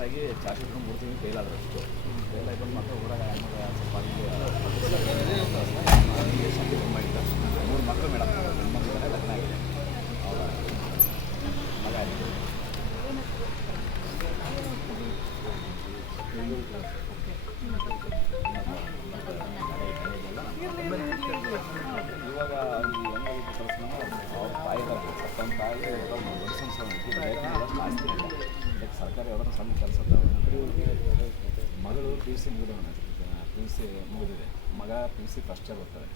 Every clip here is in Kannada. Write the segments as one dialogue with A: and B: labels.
A: ಆಗಿ ಚಾರ್ಜ್ ಶೀಟ್ ಮೂರು ತಿಂಗಳು ಫೇಲ್ ಆದ್ರೆ ಅಷ್ಟು. ಆಗಿ ಮತ್ತೆ ಊರಾಗ ಆಮೇಲೆ ಸ್ವಲ್ಪ ಅಲ್ಲಿ ಮೂರು ಮಕ್ಕಳು ಮೇಡಮ್. ಇದ್ದಾರೆ, ಲಗ್ನ ಆಗಿದೆ. ಇವಾಗ ಹೆಂಗಾಗಿತ್ತು ಪರಿಸ್ಥಿತಿ ಅವ್ರ ತಾಯಿ ಇದ್ದಾರೆ ಸತ್ತಂತ ತಾಯಿ ಮೆಡಿಸಿನ್ಸ್ ಸರ್ಕಾರ ಅವರ ಸಣ್ಣ ಕೆಲಸ ಮಗಳು ಪಿ ಯು ಸಿ ಮುಗಿದ ಪಿ ಯು ಸಿ ಮುಗಿದಿದೆ ಮಗ ಪಿ ಯು ಸಿ ಫಸ್ಟ್ ಓದ್ತಾರೆ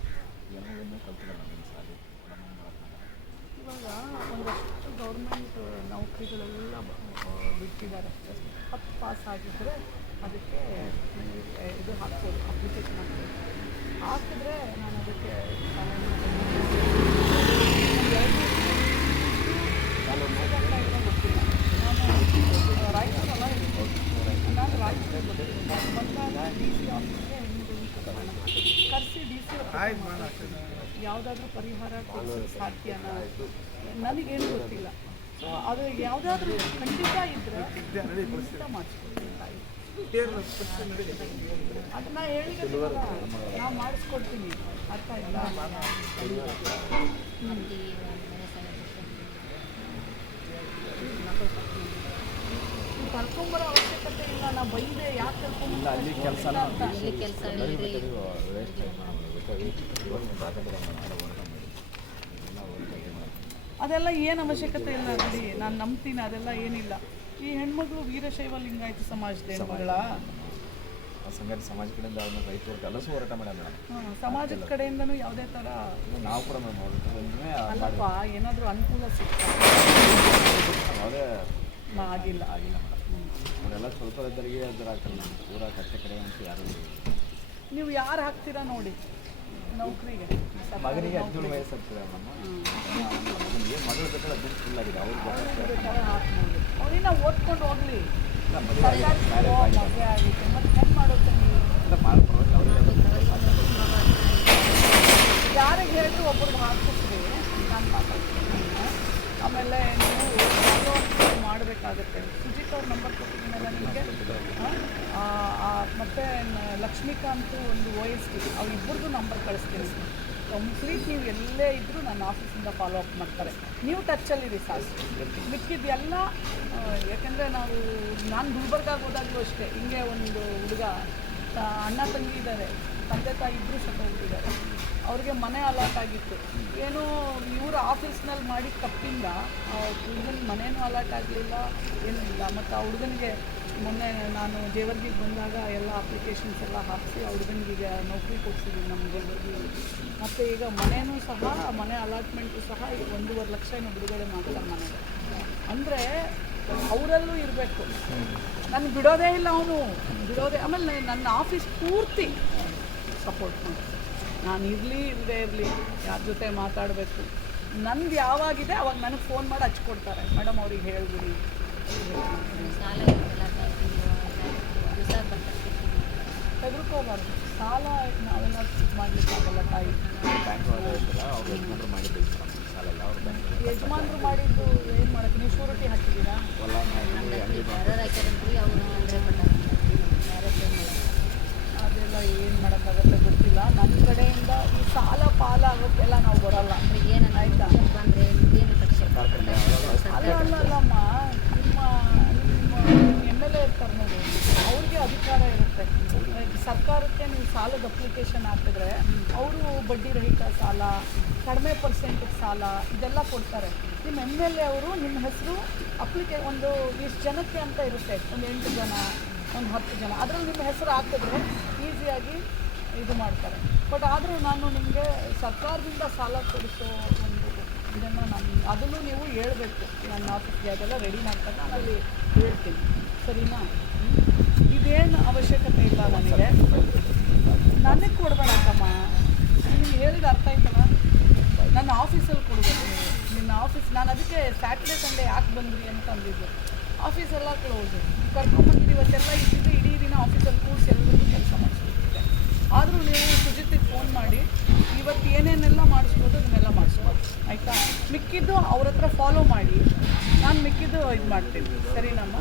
A: ಏನೋ ಕಲ್ತಿಲ್ಲ ನಮ್ಮ ಸಾಲಿ
B: ಇವಾಗ ಒಂದಷ್ಟು ಗೌರ್ಮೆಂಟ್ ನೌಕರಿಗಳೆಲ್ಲ ಬಿಟ್ಟಿದ್ದಾರೆ ಹತ್ತು ಪಾಸ್ ಆಗಿದ್ದರೆ ಅದಕ್ಕೆ ನೀವು, ಎ, ಇದು ಹಾಕ್ಬೋದು ಅಪ್ಲಿಕೇಶನ್ ಹಾಕ್ಬೋದು ಹಾಕಿದ್ರೆ ನಾನು ಅದಕ್ಕೆ ಸಹಾಯ ಮಾಡ್ತೀನಿ. ನಾನು ರಾಯಚೂರಲ್ಲ ಇರೋದು. ನಾನು ರಾಯಚೂರು ಬಂದಾಗ ಡಿ ಸಿ ಆಫೀಸ್ಗೆ ಕರೆಸಿ ಯಾವುದಾದ್ರೂ ಪರಿಹಾರ ಕೊಡಿಸೋದು ಸಾಧ್ಯನಾ ನನಗೇನು ಗೊತ್ತಿಲ್ಲ. ಅದು ಯಾವುದಾದ್ರೂ ಖಂಡಿತ ಇದ್ರೆ ಖಂಡಿತ ಅದನ್ನ ಹೇಳಿದ್ರೆ ನಾವು ಮಾಡಿಸ್ಕೊಡ್ತೀನಿ. ಅರ್ಥ ಇಲ್ಲ ನೀವು ಕರ್ಕೊಂಬರೋ ಅವಶ್ಯಕತೆ ಇಲ್ಲ ನಾವು ಬೈದೆ ಯಾಕೆ
A: ಇಲ್ಲ ಅಲ್ಲಿ ಕೆಲಸ
C: ಅಲ್ಲಿ ಕೆಲಸ
A: ವೇಸ್ಟ್
B: ಅದೆಲ್ಲ ಏನು ಅವಶ್ಯಕತೆ ಇಲ್ಲ ಬಿಡಿ. ನಾನು ನಂಬ್ತೀನಿ ಅದೆಲ್ಲ ಏನಿಲ್ಲ. ಈ ಹೆಣ್ಮಗಳು ವೀರಶೈವ ಲಿಂಗಾಯತ ಸಮಾಜದ ಹೆಣ್ಮಗಳ?
A: ಸಂಘಟ ಸಮಾಜ ಕಡೆಯಿಂದ ಅವ್ರನ್ನ ರೈತರು ಕೆಲಸ ಹೋರಾಟ ಮಾಡ್ಯಾರ ಮೇಡಮ್.
B: ಸಮಾಜದ ಕಡೆಯಿಂದನೂ ಯಾವುದೇ ಥರ
A: ನಾವು ಕೂಡ ಮೇಡಮ್
B: ಅಲ್ಲಪ್ಪ ಏನಾದರೂ ಅನುಕೂಲ ಸಿಗ್ತದೆ
A: ಯಾವುದೇ
B: ಆಗಿಲ್ಲ
A: ಆಗಿಲ್ಲ ಅವರೆಲ್ಲ ಸ್ವಲ್ಪ ಇದ್ದರಿಗೆ ಎದುರಾಗ್ತಾರೆ ಮೇಡಮ್ ಪೂರಾ ಕಡೆ ಅಂತ ಯಾರು
B: ನೀವು ಯಾರು ಹಾಕ್ತೀರಾ ನೋಡಿ ನೌಕರಿಗೆ.
A: ಮಗನಿಗೆ ಹದಿನೇಳು ವಯಸ್ಸು ಆಗ್ತದೆ ನಮ್ಮ ಏನು ಮಗಳು ಬೇಕಲ್ಲ ದುಡ್ಡು ಫುಲ್ ಆಗಿದೆ
B: ಬೇಕಾದ್ರೆ ನೋಡಿ ಅವನಿನ್ನ ಓದ್ಕೊಂಡು ಹೋಗ್ಲಿ.
A: ಮದುವೆ ಆಗಿದೆ.
B: ಮತ್ತೆ ಹೆಂಗೆ ಮಾಡುತ್ತೆ ನೀವು?
A: ಮಾಡ್ಕೊಡ್ಬೇಕು ಅವ್ರಿಗೆ
B: ಯಾರಿಗೆ ಹೇಳಿದ್ರು ಒಬ್ರಿಗೆ ಹಾಕಿಸ್ರಿ ನಾನು ಮಾತಾಡ್ತೀನಿ. ಆಮೇಲೆ ಮಾಡಬೇಕಾಗುತ್ತೆ. ಸುಜಿತ್ ಅವ್ರ ನಂಬರ್ ಕೊಟ್ಟಿದ್ದೀನಲ್ಲ ನಿಮಗೆ? ಮತ್ತು ಲಕ್ಷ್ಮೀಕಾಂತ್ ಒಂದು ಓ ಎಸ್ ಟಿ ಅವ್ರಿಬ್ಬರದ್ದು ನಂಬರ್ ಕಳಿಸ್ತೀನಿ. ಕಂಪ್ಲೀಟ್ ನೀವು ಎಲ್ಲೇ ಇದ್ದರೂ ನನ್ನ ಆಫೀಸಿಂದ ಫಾಲೋ ಅಪ್ ಮಾಡ್ತಾರೆ. ನೀವು ಟಚ್ಚಲ್ಲಿರಿ ಸಾಸ್ ಮಿಕ್ಕಿದ್ದೆಲ್ಲ ಯಾಕೆಂದರೆ ನಾವು, ನಾನು ಗುಲ್ಬರ್ಗಾಗೆ ಹೋದಾಗಲೂ ಅಷ್ಟೇ, ಹಿಂಗೆ ಒಂದು ಹುಡುಗ ಅಣ್ಣ ತಂಗಿ ಇದ್ದಾರೆ. ತಂದೆ ತಾಯಿ ಇಬ್ಬರು ಸತ್ತೋಗ್ಬಿಟ್ಟಿದ್ದಾರೆ ಅವ್ರಿಗೆ ಮನೆ ಅಲಾಟ್ ಆಗಿತ್ತು. ಏನೋ ಇವರು ಆಫೀಸ್ನಲ್ಲಿ ಮಾಡಿದ ತಪ್ಪಿಂದ ಹುಡುಗನ ಮನೇನೂ ಅಲಾಟ್ ಆಗಲಿಲ್ಲ. ಏನೂ ಇಲ್ಲ, ಮತ್ತು ಆ ಹುಡುಗನಿಗೆ ಮೊನ್ನೆ ನಾನು ಜೇವರ್ಗಿಗೆ ಬಂದಾಗ ಎಲ್ಲ ಅಪ್ಲಿಕೇಶನ್ಸ್ ಎಲ್ಲ ಹಾಕಿಸಿ ಆ ಹುಡುಗನಿಗೆ ನೌಕರಿ ಕೊಡ್ಸಿದ್ದೀನಿ ನಮ್ಮ ಜೇವರ್ಗಿಯಲ್ಲಿ. ಮತ್ತು ಈಗ ಮನೆಯೂ ಸಹ, ಮನೆ ಅಲಾಟ್ಮೆಂಟು ಸಹ ಈಗ ಒಂದೂವರೆ ಲಕ್ಷ ಏನೋ ಬಿಡುಗಡೆ ಮಾಡ್ತಾರೆ ಮನೆಗೆ ಅಂದರೆ ಅವರಲ್ಲೂ ಇರಬೇಕು. ನಾನು ಬಿಡೋದೇ ಇಲ್ಲ ಅವನು. ಬಿಡೋದೇ, ಆಮೇಲೆ ನನ್ನ ಆಫೀಸ್ ಪೂರ್ತಿ ಸಪೋರ್ಟ್ ಮಾಡ್ತೀನಿ ನಾನು ಇರಲಿ ಇಲ್ಲದೆ ಇರಲಿ ಯಾರ ಜೊತೆ ಮಾತಾಡಬೇಕು. ನಂದು ಯಾವಾಗಿದೆ ಅವಾಗ ನನಗೆ ಫೋನ್ ಮಾಡಿ ಹಚ್ಕೊಡ್ತಾರೆ. ಮೇಡಮ್ ಅವ್ರಿಗೆ ಹೇಳ್ಬಿಡಿ. ತೆಗೆದುಕೋಬಾರ್ದು. ಸಾಲ ನಾವೆಲ್ಲ ಇದು ಮಾಡಲಿಕ್ಕಾಗಲ್ಲ ತಾಯಿ.
A: ಯಜಮಾನ್ರು ಮಾಡಿದ್ದು ಸಾಲ ಎಲ್ಲ ಅವ್ರ ಬ್ಯಾಂಕ್
B: ಯಜಮಾನ್ರು ಮಾಡಿದ್ದು ಏನು ಮಾಡೋಕ್ಕೆ ನೀವು ಶೂರಿಟಿ ಹಾಕಿದ್ದೀರಾ
A: ಹೊಲ ಮಾಡಿ ಅಂಗಡಿ
C: ಯಾರು ಹಾಕ್ಯಾರಂತ್ರಿ ಅವರು ಅಂದರೆ ಕೊಟ್ಟಾರ ಯಾರು ಪೇ ಮಾಡಲ್ಲ
B: ಅದೆಲ್ಲ ಏನು ಮಾಡೋಕ್ಕಾಗತ್ತೆ ಗೊತ್ತಿಲ್ಲ ನನ್ನ ಕಡೆಯಿಂದ ಈ ಸಾಲ ಪಾಲಾಗೋಕ್ಕೆಲ್ಲ ನಾವು ಬರಲ್ಲ
C: ಅಂದ್ರೆ ಏನು ಆಯ್ತಾ ಬಂದರೆ ಏನು ಪಕ್ಷ
B: ಅಲ್ಲ ಅಲ್ಲ ಅಲ್ಲಮ್ಮ ನಿಮ್ಮ ನಿಮ್ಮ ಎಂ ಎಲ್ ಎ ಇರ್ತಾರೆ ನೋಡಿ ಅವ್ರಿಗೆ ಅಧಿಕಾರ ಇರುತ್ತೆ. ಸರ್ಕಾರಕ್ಕೆ ನೀವು ಸಾಲದ ಅಪ್ಲಿಕೇಶನ್ ಹಾಕಿದ್ರೆ ಅವರು ಬಡ್ಡಿ ರಹಿತ ಸಾಲ, ಕಡಿಮೆ ಪರ್ಸೆಂಟ್ ಸಾಲ ಇದೆಲ್ಲ ಕೊಡ್ತಾರೆ. ನಿಮ್ಮ ಎಂ ಎಲ್ ಎ ಅವರು ನಿಮ್ಮ ಹೆಸರು ಅಪ್ಲಿಕೇ ಒಂದು ಇಷ್ಟು ಜನಕ್ಕೆ ಅಂತ ಇರುತ್ತೆ. ಒಂದು ಎಂಟು ಜನ, ಒಂದು ಹತ್ತು ಜನ. ಅದರಲ್ಲಿ ನಿಮ್ಮ ಹೆಸರು ಹಾಕಿದ್ರೆ ಈಸಿಯಾಗಿ ಇದು ಮಾಡ್ತಾರೆ. ಬಟ್ ಆದರೂ ನಾನು ನಿಮಗೆ ಸರ್ಕಾರದಿಂದ ಸಾಲ ಕೊಡಿಸೋ ಒಂದು ಇದನ್ನು ನಾನು, ಅದನ್ನು ನೀವು ಹೇಳಬೇಕು. ನನ್ನ ಆಫೀಸ್ಗೆ ಅದೆಲ್ಲ ರೆಡಿ ಮಾಡ್ತಾರೆ ನಾನು ಅಲ್ಲಿ ಹೇಳ್ತೀನಿ. ಸರಿನಾ? ಇದೇನು ಅವಶ್ಯಕತೆ ಇಲ್ಲ ನನಗೆ. ನನಗೆ ಕೊಡ್ಬೇಡಕ್ಕಮ್ಮ ನಿಮಗೆ ಹೇಳಿದ ಅರ್ಥ ಆಯ್ತಲ್ಲ ನನ್ನ ಆಫೀಸಲ್ಲಿ ಕೊಡಬೇಕು ನಿನ್ನ ಆಫೀಸ್ ನಾನು ಅದಕ್ಕೆ ಸ್ಯಾಟರ್ಡೆ ಸಂಡೇ ಯಾಕೆ ಬಂದ್ರಿ ಅಂತ ಅಂದಿದ್ದು. ಆಫೀಸೆಲ್ಲ ಕ್ಲೋಸು ಕರ್ಕೊಂಬಂದಿದ್ದು ಇವತ್ತೆಲ್ಲ ಇದ್ದಿದ್ದು ಇಡೀ ದಿನ ಆಫೀಸಲ್ಲಿ ಕೂರಿಸಿ ಎಲ್ಲರಿಗೂ ಕೆಲಸ ಮಾಡಿಸ್ಬಿಟ್ಟಿದ್ದೆ ಆದರೂ ನೀವು ಸುಜಿತಿಗೆ ಫೋನ್ ಮಾಡಿ, ಇವತ್ತು ಏನೇನೆಲ್ಲ ಮಾಡಿಸ್ಬೋದು ಅದನ್ನೆಲ್ಲ ಮಾಡಿಸ್ಬೋದು ಆಯಿತಾ? ಮಿಕ್ಕಿದ್ದು ಅವ್ರ ಹತ್ರ ಫಾಲೋ ಮಾಡಿ. ನಾನು ಮಿಕ್ಕಿದ್ದು ಇದು ಮಾಡ್ತೀನಿ ಸರಿನಮ್ಮ?